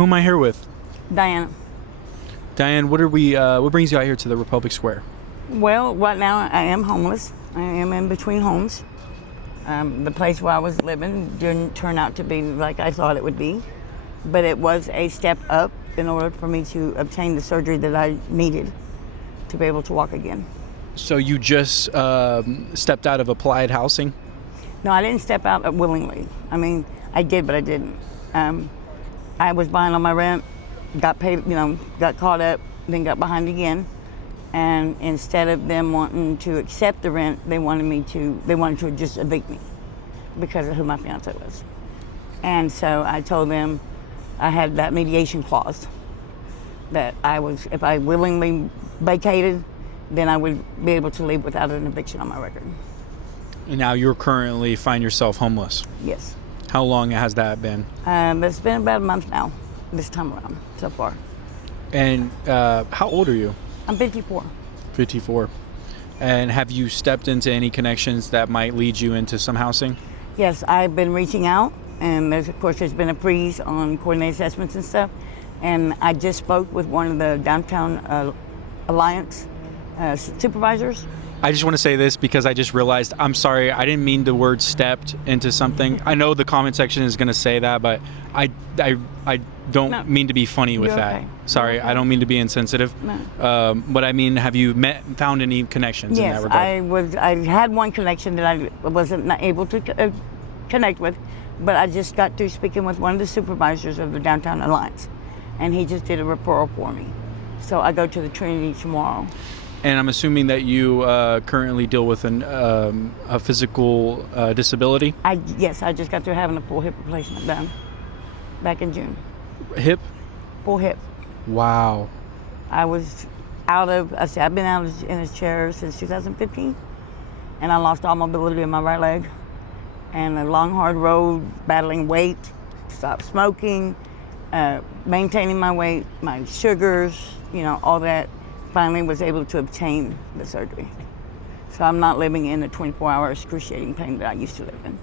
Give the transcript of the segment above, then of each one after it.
Who am I here with? Diana. Diane, what brings you out here to the Republic Square? Well, right now I am homeless. I am in between homes. The place where I was living didn't turn out to be like I thought it would be, but it was a step up in order for me to obtain the surgery that I needed to be able to walk again. So you just stepped out of applied housing? No, I didn't step out willingly. I mean, I did, but I didn't. I was behind on my rent, got paid, got caught up, then got behind again. And instead of them wanting to accept the rent, they wanted to just evict me because of who my fiance was. And so I told them I had that mediation clause that if I willingly vacated, then I would be able to leave without an eviction on my record. And now you currently find yourself homeless? Yes. How long has that been? It's been about a month now, this time around, so far. And how old are you? I'm 54. 54. And have you stepped into any connections that might lead you into some housing? Yes, I've been reaching out, and there's been a freeze on coordinated assessments and stuff. And I just spoke with one of the downtown Alliance supervisors. I just want to say this because I just realized, I'm sorry, I didn't mean the word stepped into something. I know the comment section is going to say that, but I don't mean to be funny with that. Okay. Sorry, I don't mean to be insensitive. No. But I mean, have you found any connections in that regard? I had one connection that I wasn't not able to connect with, but I just got through speaking with one of the supervisors of the Downtown Alliance, and he just did a referral for me. So I go to the Trinity tomorrow. And I'm assuming that you currently deal with a physical disability? Yes, I just got through having a full hip replacement done back in June. Hip? Full hip. Wow. I've been out in a chair since 2015, and I lost all mobility in my right leg. And a long, hard road, battling weight, stopped smoking, maintaining my weight, my sugars, all that. Finally was able to obtain the surgery. So I'm not living in the 24-hour excruciating pain that I used to live in.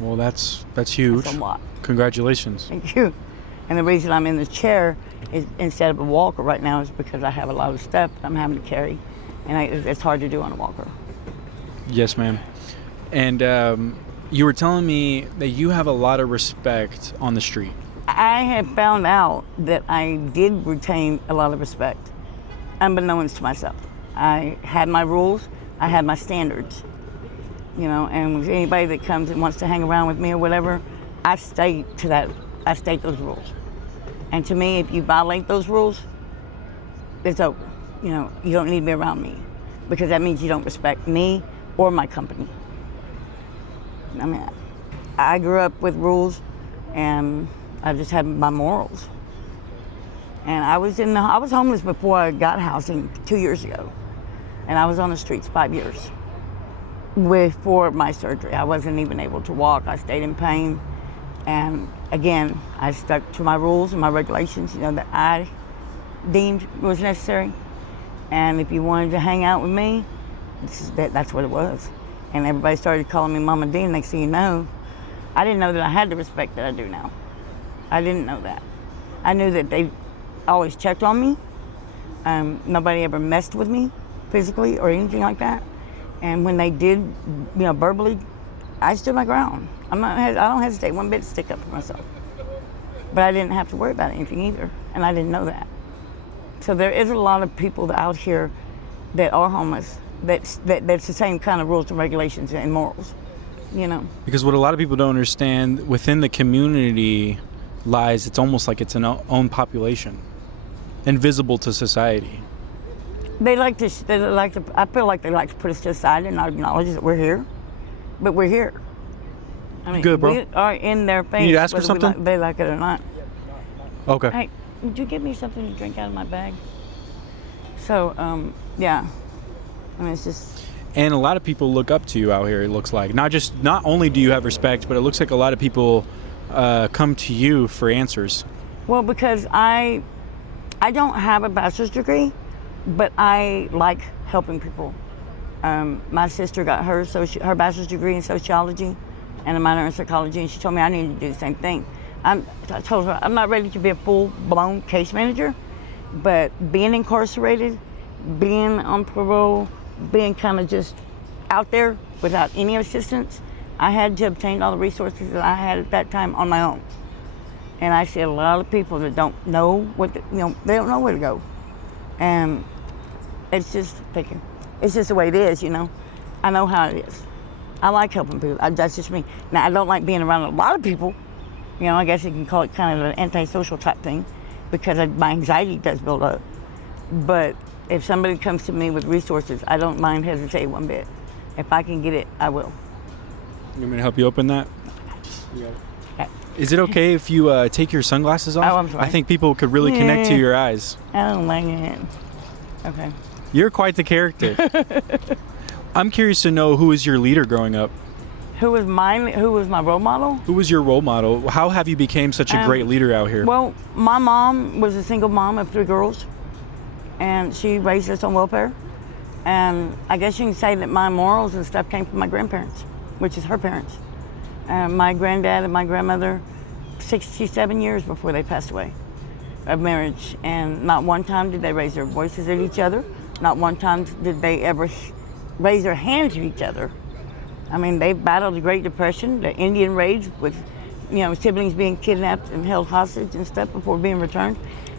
Well, that's huge. That's a lot. Congratulations. Thank you. And the reason I'm in this chair is instead of a walker right now is because I have a lot of stuff that I'm having to carry, and it's hard to do on a walker. Yes, ma'am. And you were telling me that you have a lot of respect on the street. I have found out that I did retain a lot of respect, unbeknownst to myself. I had my rules, I had my standards, and with anybody that comes and wants to hang around with me or whatever, I state those rules. And to me, if you violate those rules, it's over. You don't need to be around me, because that means you don't respect me or my company. I mean, I grew up with rules, and I just had my morals. And I was homeless before I got housing 2 years ago. And I was on the streets 5 years before my surgery. I wasn't even able to walk. I stayed in pain. And again, I stuck to my rules and my regulations, that I deemed was necessary. And if you wanted to hang out with me, that's what it was. And everybody started calling me Mama D. Next thing you know, I didn't know that I had the respect that I do now. I didn't know that. I knew that they always checked on me. Nobody ever messed with me physically or anything like that. And when they did, verbally, I stood my ground. I don't hesitate one bit to stick up for myself. But I didn't have to worry about anything either, and I didn't know that. So there is a lot of people out here that are homeless that's the same kind of rules and regulations and morals, Because what a lot of people don't understand, within the community lies, it's almost like it's an own population, invisible to society. I feel like they like to put us to the side and not acknowledge that we're here, but we're here. I mean, good, bro. We are in their face. You need to ask for something? They like it or not. Okay. Hey, would you give me something to drink out of my bag? So, yeah. I mean, it's just. And a lot of people look up to you out here, it looks like. Not only do you have respect, but it looks like a lot of people come to you for answers. Well, because I don't have a bachelor's degree, but I like helping people. My sister got her bachelor's degree in sociology and a minor in psychology, and she told me I needed to do the same thing. I told her I'm not ready to be a full-blown case manager, but being incarcerated, being on parole, being kind of just out there without any assistance, I had to obtain all the resources that I had at that time on my own. And I see a lot of people that don't know they don't know where to go. And it's just, thank you. It's just the way it is, I know how it is. I like helping people. That's just me. Now, I don't like being around a lot of people. I guess you can call it kind of an antisocial type thing because my anxiety does build up. But if somebody comes to me with resources, I don't mind hesitating one bit. If I can get it, I will. You want me to help you open that? Is it okay if you take your sunglasses off? Oh, I'm sorry. I think people could really connect to your eyes. I don't like it. Okay. You're quite the character. I'm curious to know, who was your leader growing up? Who was my role model? Who was your role model? How have you become such a great leader out here? Well, my mom was a single mom of 3 girls, and she raised us on welfare. And I guess you can say that my morals and stuff came from my grandparents, which is her parents. My granddad and my grandmother, 67 years before they passed away of marriage. And not one time did they raise their voices at each other. Not one time did they ever raise their hands at each other. I mean, they battled the Great Depression, the Indian raids with, siblings being kidnapped and held hostage and stuff before being returned.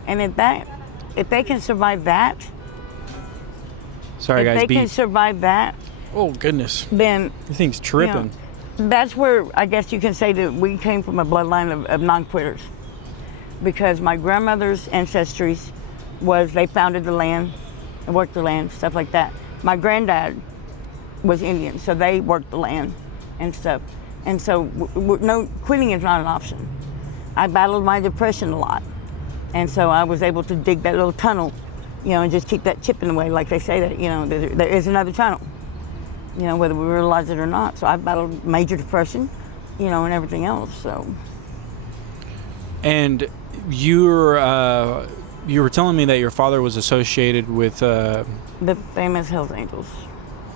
And if they can survive that, sorry guys, can survive that. Oh goodness. Then this thing's tripping. That's where I guess you can say that we came from a bloodline of non-quitters, because my grandmother's ancestries was they founded the land and worked the land, stuff like that. My granddad was Indian, so they worked the land and stuff. And so no, quitting is not an option. I battled my depression a lot. And so I was able to dig that little tunnel, and just keep that chip in the way, like they say that, there is another tunnel, whether we realize it or not. So I battled major depression, and everything else, so. And you were telling me that your father was associated with the famous Hells Angels,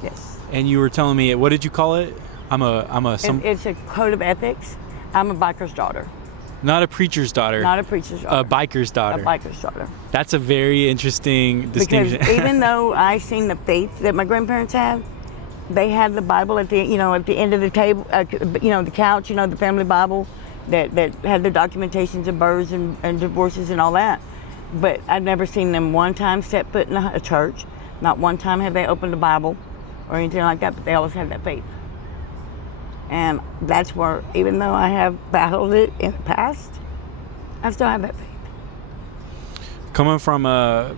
yes. And you were telling me, what did you call it? It's a code of ethics. I'm a biker's daughter. Not a preacher's daughter. Not a preacher's daughter. A biker's daughter. A biker's daughter. That's a very interesting distinction. Because even though I seen the faith that my grandparents had, they had the Bible at the end of the table, the couch, the family Bible that had the documentations of births and divorces and all that. But I've never seen them one time step foot in a church. Not one time have they opened the Bible or anything like that, but they always had that faith. And that's where, even though I have battled it in the past, I still have that faith. Coming from a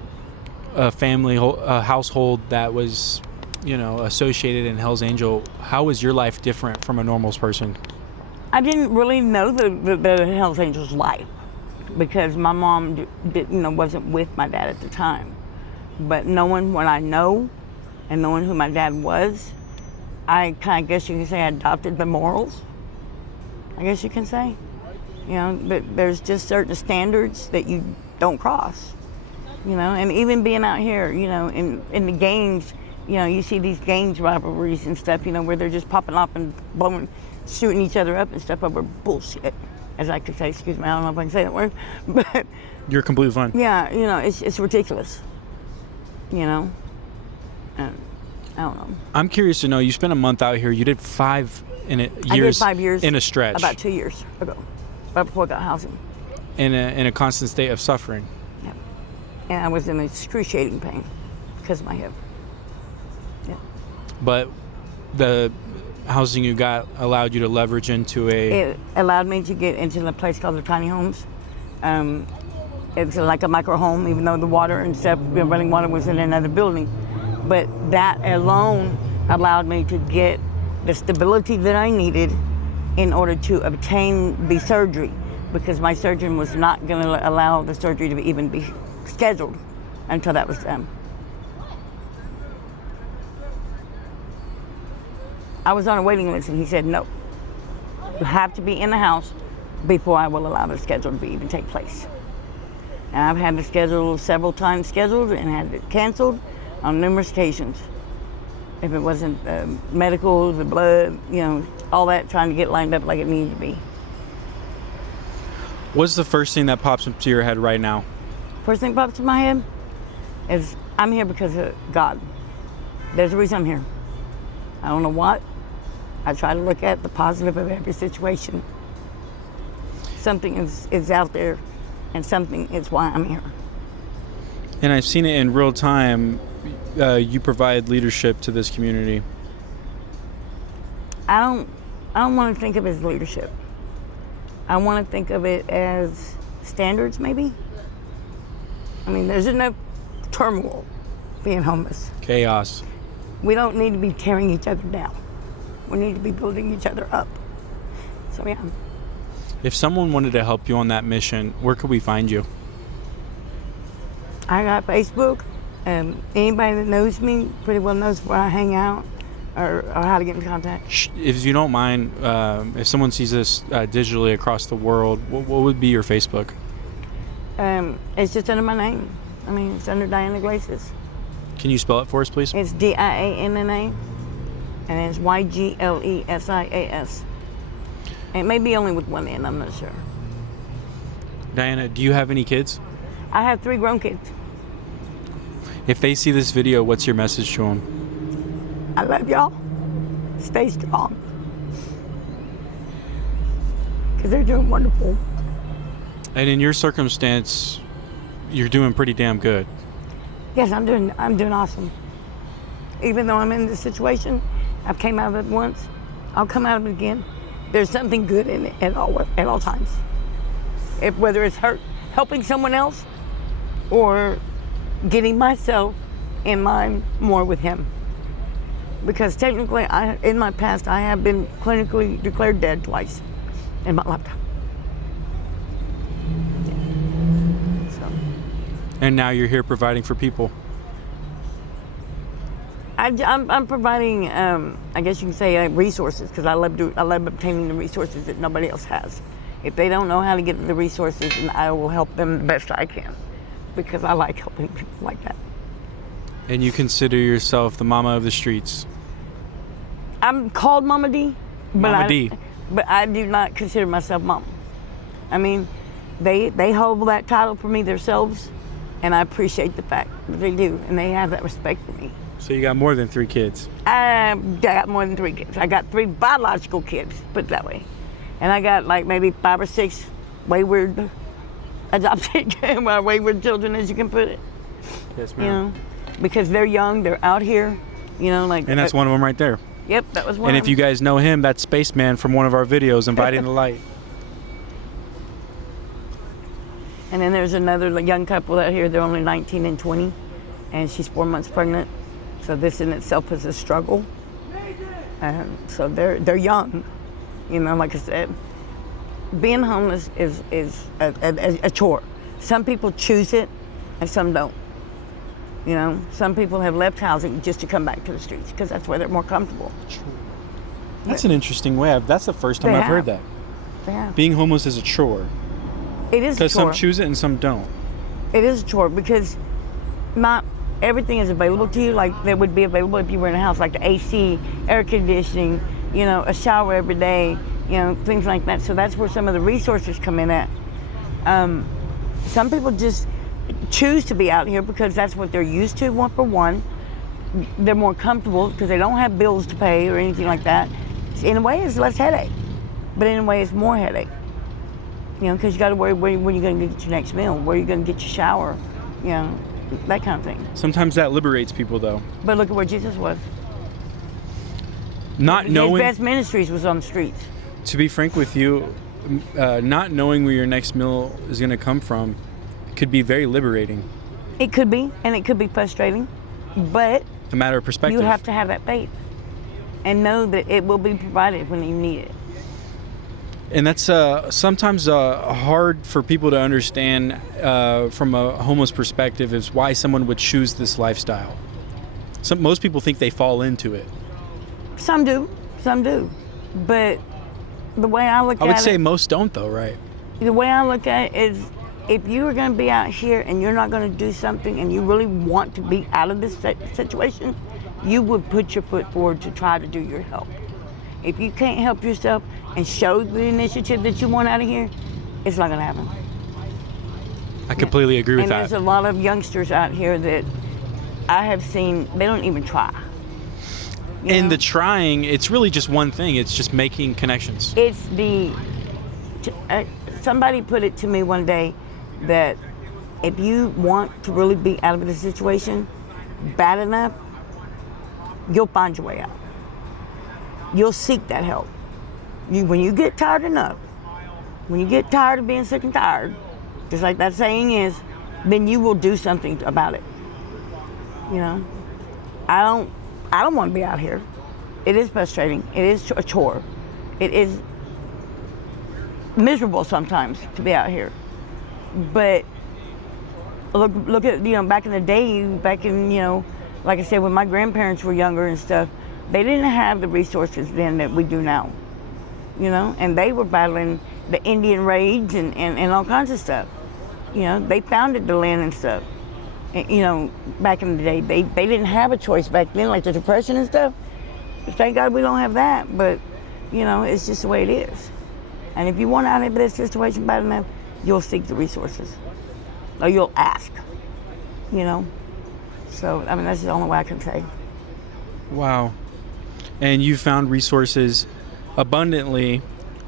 family, a household that was, associated in Hell's Angel, how was your life different from a normal person? I didn't really know the Hell's Angels life because my mom wasn't with my dad at the time. But knowing what I know and knowing who my dad was, I kind of guess you can say I adopted the morals, I guess you can say. But there's just certain standards that you don't cross, and even being out here, in the gangs, you see these gangs rivalries and stuff, where they're just popping off and shooting each other up and stuff over bullshit, as I could say. Excuse me, I don't know if I can say that word, but. You're completely fine. Yeah, it's ridiculous, and I don't know. I'm curious to know, you spent a month out here. You did 5 years. I did 5 years in a stretch. About 2 years ago, right before I got housing. In a constant state of suffering. Yeah, and I was in excruciating pain because of my hip. Yeah. But the housing you got allowed you to leverage into It allowed me to get into a place called the tiny homes. It's like a micro home, even though the water and stuff, running water was in another building. But that alone allowed me to get the stability that I needed in order to obtain the surgery, because my surgeon was not going to allow the surgery to even be scheduled until that was done. I was on a waiting list and he said, no, you have to be in the house before I will allow the schedule to even take place. And I've had the schedule several times scheduled and had it canceled on numerous occasions. If it wasn't medical, the blood, all that, trying to get lined up like it needed to be. What's the first thing that pops into your head right now? First thing pops in my head is I'm here because of God. There's a reason I'm here. I don't know what. I try to look at the positive of every situation. Something is out there, and something is why I'm here. And I've seen it in real time. You provide leadership to this community. I don't want to think of it as leadership. I want to think of it as standards, maybe. I mean, there's enough turmoil being homeless. Chaos. We don't need to be tearing each other down. We need to be building each other up. So yeah. If someone wanted to help you on that mission, where could we find you? I got Facebook. Anybody that knows me pretty well knows where I hang out or how to get in contact. If you don't mind, if someone sees this digitally across the world, what would be your Facebook? It's just under my name. I mean, it's under Diana Glacis. Can you spell it for us, please? It's DIANNA, and it's YGLESIAS. It may be only with one N, I'm not sure. Diana, do you have any kids? I have 3 grown kids. If they see this video, what's your message to them? I love y'all. Stay strong. Because they're doing wonderful. And in your circumstance, you're doing pretty damn good. Yes, I'm doing awesome. Even though I'm in this situation, I've came out of it once. I'll come out of it again. There's something good in it at all times. Whether it's helping someone else or getting myself in line more with him. Because technically, in my past, I have been clinically declared dead twice in my lifetime. So. And now you're here providing for people. I'm providing, I guess you can say, resources, because I love obtaining the resources that nobody else has. If they don't know how to get the resources, then I will help them the best I can, because I like helping people like that. And you consider yourself the mama of the streets? I'm called Mama D, but but I do not consider myself Mama. I mean, they hold that title for me themselves, and I appreciate the fact that they do, and they have that respect for me. So you got more than 3 kids? I got more than 3 kids. I got 3 biological kids, put it that way. And I got like maybe 5 or 6 wayward adopted, wayward children, as you can put it. Yes, ma'am. You know, because they're young, they're out here, you know, like. And that's one of them right there. Yep, that was one. And if you guys know him, that's Spaceman from one of our videos, Inviting the Light. And then there's another young couple out here. They're only 19 and 20, and she's 4 months pregnant. So this in itself is a struggle. So they're young, you know. Like I said, being homeless is a chore. Some people choose it, and some don't. You know, some people have left housing just to come back to the streets because that's where they're more comfortable. True. That's an interesting way. That's the first time I've heard that. Yeah. Being homeless is a chore. It is a chore. Because some choose it and some don't. It is a chore because not everything is available to you like that would be available if you were in a house, like the AC, air conditioning, you know, a shower every day, you know, things like that. So that's where some of the resources come in at. Some people just choose to be out here because that's what they're used to. For one, they're more comfortable because they don't have bills to pay or anything like that. In a way, it's less headache, but in a way, it's more headache. You know, because you got to worry when you're going to get your next meal, where you're going to get your shower, you know, that kind of thing. Sometimes that liberates people, though. But look at where Jesus was. Not knowing. His best ministries was on the streets. To be frank with you, not knowing where your next meal is going to come from could be very liberating. It could be, and it could be frustrating, but a matter of perspective. You have to have that faith and know that it will be provided when you need it. And that's sometimes hard for people to understand from a homeless perspective is why someone would choose this lifestyle. Most people think they fall into it. Some do. But the way I look at it... I would say most don't though, right? The way I look at it is if you are going to be out here and you're not going to do something and you really want to be out of this situation, you would put your foot forward to try to do your help. If you can't help yourself and show the initiative that you want out of here, it's not going to happen. I completely agree with and that. There's a lot of youngsters out here that I have seen, they don't even try. And the trying, it's really just one thing. It's just making connections. It's somebody put it to me one day that if you want to really be out of the situation bad enough, you'll find your way out. You'll seek that help. When you get tired enough, when you get tired of being sick and tired, just like that saying is, then you will do something about it. You know, I don't want to be out here. It is frustrating. It is a chore. It is miserable sometimes to be out here. But look at, back in the day, like I said, when my grandparents were younger and stuff, they didn't have the resources then that we do now. And they were battling the Indian raids and all kinds of stuff. They founded the land and stuff. Back in the day, they didn't have a choice back then, like the Depression and stuff. Thank God we don't have that, but, it's just the way it is. And if you want out of this situation bad enough, you'll seek the resources. Or you'll ask, So, that's the only way I can say. Wow. And you found resources abundantly.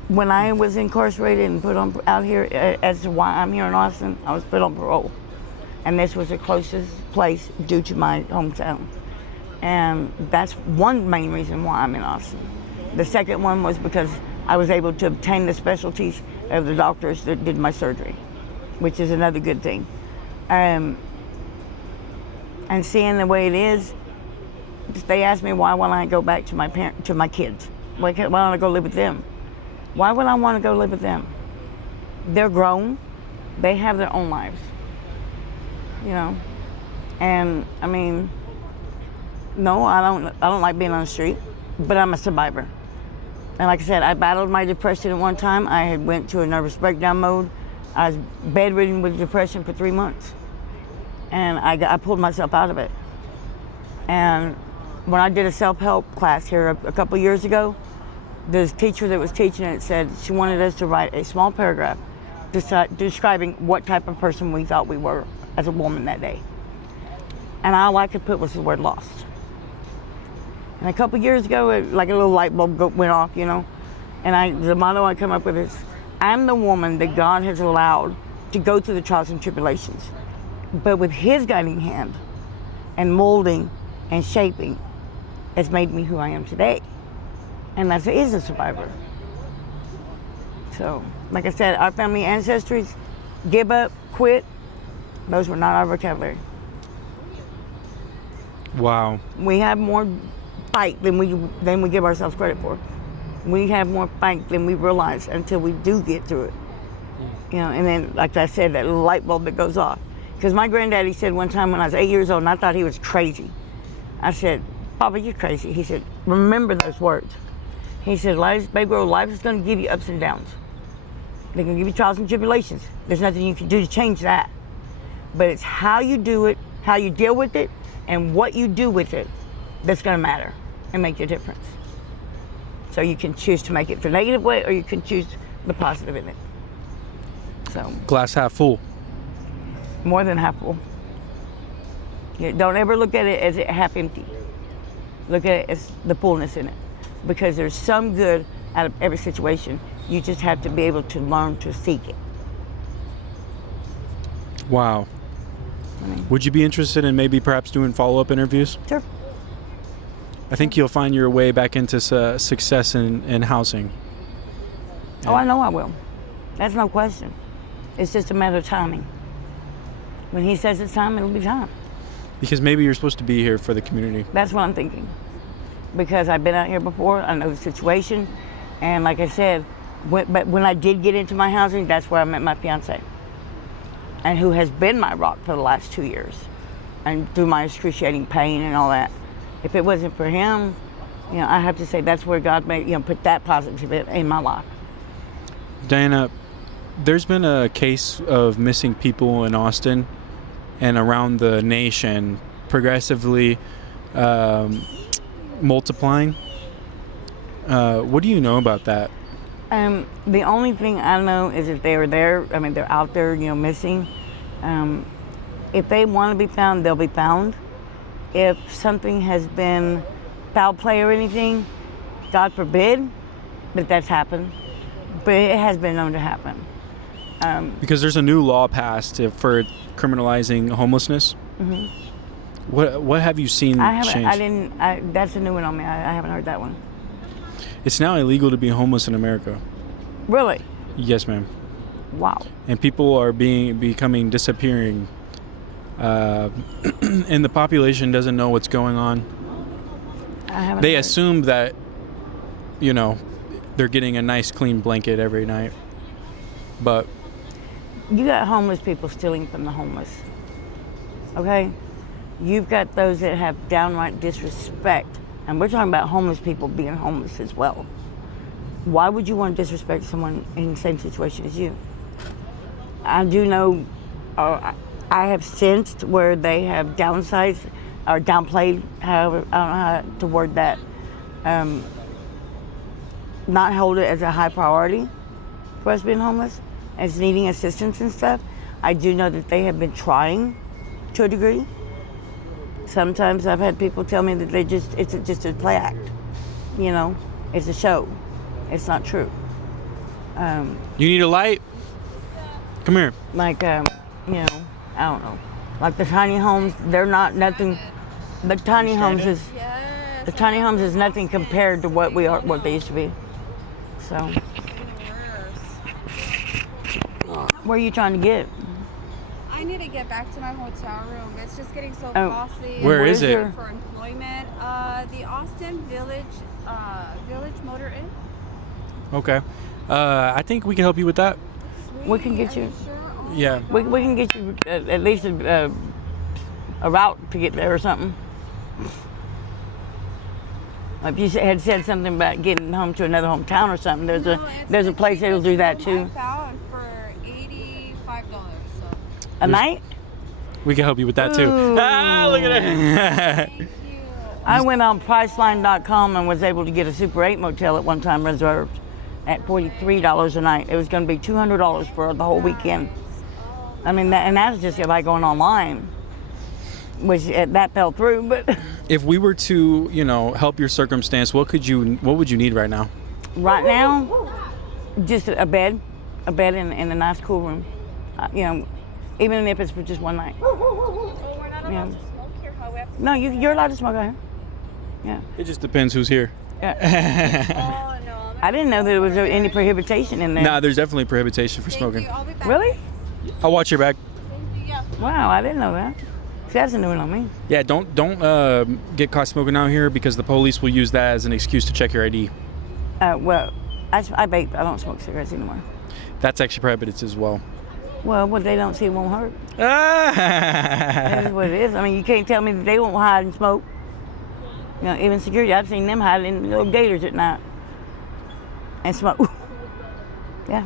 When I was incarcerated and put on out here, as to why I'm here in Austin, I was put on parole. And this was the closest place due to my hometown. And that's one main reason why I'm in Austin. The second one was because I was able to obtain the specialties of the doctors that did my surgery, which is another good thing. And seeing the way it is, they asked me why won't I go back to my kids? Why don't I go live with them? Why would I want to go live with them? They're grown. They have their own lives. And no, I don't like being on the street, but I'm a survivor. And like I said, I battled my depression at one time. I had went to a nervous breakdown mode. I was bedridden with depression for 3 months. And I pulled myself out of it. And when I did a self-help class here a couple years ago, the teacher that was teaching it said she wanted us to write a small paragraph describing what type of person we thought we were as a woman that day. And all I could put was the word lost. And a couple years ago, like a little light bulb went off, And the motto I come up with is, I'm the woman that God has allowed to go through the trials and tribulations. But with His guiding hand and molding and shaping has made me who I am today. And that is a survivor. So, like I said, our family ancestries, give up, quit, those were not our vocabulary. Wow. We have more fight than we give ourselves credit for. We have more fight than we realize until we do get through it. And then, like I said, that little light bulb that goes off. Because my granddaddy said one time when I was 8 years old, and I thought he was crazy. I said, Papa, you're crazy. He said, remember those words. He said, baby girl, life is going to give you ups and downs. They're going to give you trials and tribulations. There's nothing you can do to change that. But it's how you do it, how you deal with it, and what you do with it that's going to matter and make your difference. So you can choose to make it the negative way, or you can choose the positive in it. So glass half full. More than half full. Don't ever look at it as it half empty. Look at it as the fullness in it. Because there's some good out of every situation. You just have to be able to learn to seek it. Wow. Would you be interested in maybe perhaps doing follow-up interviews? Sure. I think you'll find your way back into success in housing. Oh, I know I will. That's no question. It's just a matter of timing. When He says it's time, it'll be time. Because maybe you're supposed to be here for the community. That's what I'm thinking. Because I've been out here before, I know the situation, and like I said, but when I did get into my housing, that's where I met my fiance, and who has been my rock for the last 2 years, and through my excruciating pain and all that. If it wasn't for him, I have to say that's where God made, put that positive in my life. Diana, there's been a case of missing people in Austin and around the nation progressively multiplying. What do you know about that? The only thing I know is if they were there, I mean, they're out there, missing. If they want to be found, they'll be found. If something has been foul play or anything, God forbid that that's happened, but it has been known to happen. Because there's a new law passed for criminalizing homelessness. Mm-hmm. What have you seen change? That's a new one on me. I haven't heard that one. It's now illegal to be homeless in America. Really? Yes, ma'am. Wow. And people are becoming disappearing. And the population doesn't know what's going on. They assume that, they're getting a nice clean blanket every night. But you got homeless people stealing from the homeless. Okay? You've got those that have downright disrespect. And we're talking about homeless people being homeless as well. Why would you want to disrespect someone in the same situation as you? I do know, I have sensed where they have downsized or downplayed, however, I don't know how to word that, not hold it as a high priority for us being homeless, as needing assistance and stuff. I do know that they have been trying to a degree. Sometimes I've had people tell me that it's just a play act. It's a show. It's not true. You need a light? Come here. Like, I don't know. Like the tiny homes, they're not nothing. The tiny homes is nothing compared to what they used to be. So, where are you trying to get? I need to get back to my hotel room. It's just getting so costly. Where is it? For employment, the Austin Village Motor Inn. Okay. I think we can help you with that. Sweet. We can get you. Sure? Oh, Yeah. We can get you at least a route to get there or something. If you had said something about getting home to another hometown or something, there's a place that'll do that too. I found for $85. So. A night? We can help you with that too. Ooh. Look at it. Thank you. I went on Priceline.com and was able to get a Super 8 motel at one time reserved at $43 a night. It was going to be $200 for the whole weekend. I mean, that's just by going online, which that fell through. But If we were to, help your circumstance, what would you need right now? right now, just a bed in a nice cool room. Even if it's for just one night. Oh, we're not allowed to smoke here, however. No, you're allowed to smoke out here. Yeah. It just depends who's here. Yeah. Oh, no. I didn't know that there was any prohibition in there. Nah, there's definitely prohibition for Thank smoking. you. I'll be back. Really? I'll watch your back. Thank you. Yeah. Wow, I didn't know that. See, that's a new one on me. Yeah, don't get caught smoking out here because the police will use that as an excuse to check your ID. Well, I vape. I don't smoke cigarettes anymore. That's actually prohibited as well. Well, what they don't see won't hurt. That is what it is. I mean, you can't tell me that they won't hide and smoke. Even security, I've seen them hide in little gators at night and smoke. Yeah.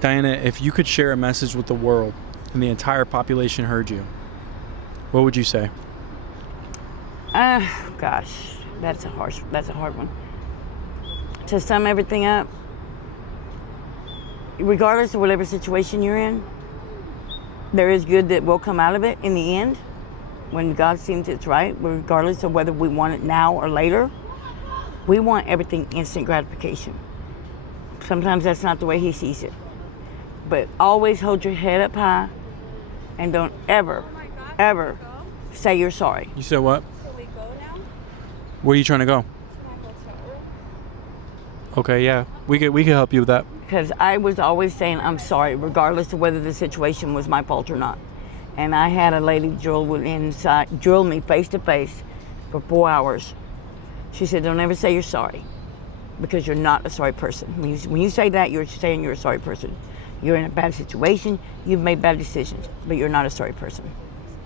Diana, if you could share a message with the world and the entire population heard you, what would you say? Gosh, that's a hard one. To sum everything up, regardless of whatever situation you're in, there is good that will come out of it in the end when God seems it's right, regardless of whether we want it now or later. We want everything instant gratification. Sometimes that's not the way He sees it. But always hold your head up high and don't ever say you're sorry. You said what? Can we go now? Where are you trying to go? To my hotel room. Okay, yeah. We could help you with that. Because I was always saying I'm sorry, regardless of whether the situation was my fault or not. And I had a lady drill me face to face for 4 hours. She said, "Don't ever say you're sorry, because you're not a sorry person. When you say that, you're saying you're a sorry person. You're in a bad situation. You've made bad decisions, but you're not a sorry person."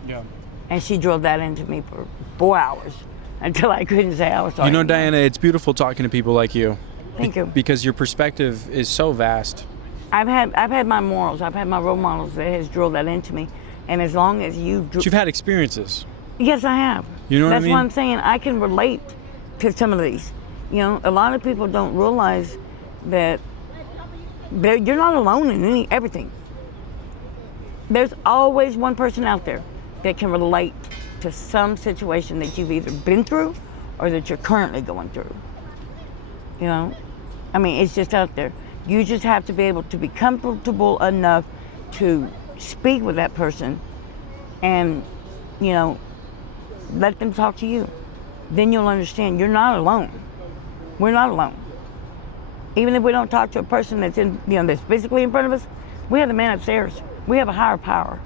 Yeah. And she drilled that into me for 4 hours until I couldn't say I was sorry. Diana, it's beautiful talking to people like you. Thank you. Because your perspective is so vast. I've had my morals. I've had my role models that has drilled that into me. And as long as But you've had experiences. Yes, I have. You know what I That's mean? why I'm saying I can relate to some of these. A lot of people don't realize that you're not alone in everything. There's always one person out there that can relate to some situation that you've either been through or that you're currently going through. You know, I mean, it's just out there. You just have to be able to be comfortable enough to speak with that person and, you know, let them talk to you. Then you'll understand you're not alone. We're not alone. Even if we don't talk to a person that's in, you know, that's physically in front of us, we have the man upstairs. We have a higher power.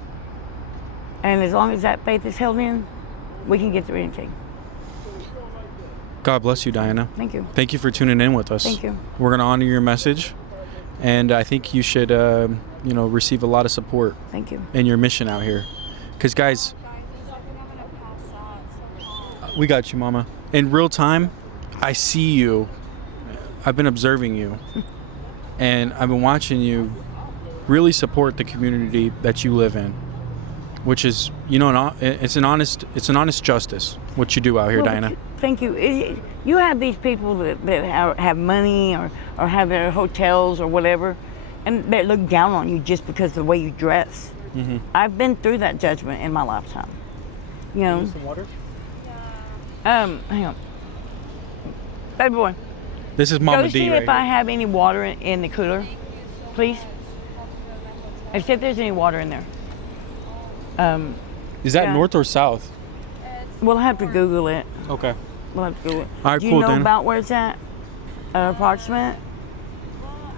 And as long as that faith is held in, we can get through anything. God bless you, Diana. Thank you. Thank you for tuning in with us. Thank you. We're going to honor your message, and I think you should, you know, receive a lot of support. Thank you. In your mission out here. Because, guys, we got you, Mama. In real time, I see you. I've been observing you, and I've been watching you really support the community that you live in, which is, you know, it's an honest justice what you do out here, Well, Diana. Thank you. You have these people that have money or have their hotels or whatever, and they look down on you just because of the way you dress. Mm-hmm. I've been through that judgment in my lifetime. You know. Some water? Hang on. Baby boy. This is Mama Go D see right if I here. have any water in the cooler, please. And see if there's any water in there. Is that yeah. north or south? We'll have to Google it. Okay. We'll have to Google it. All right, Do you cool, know Dana. about where it's at? Approximate?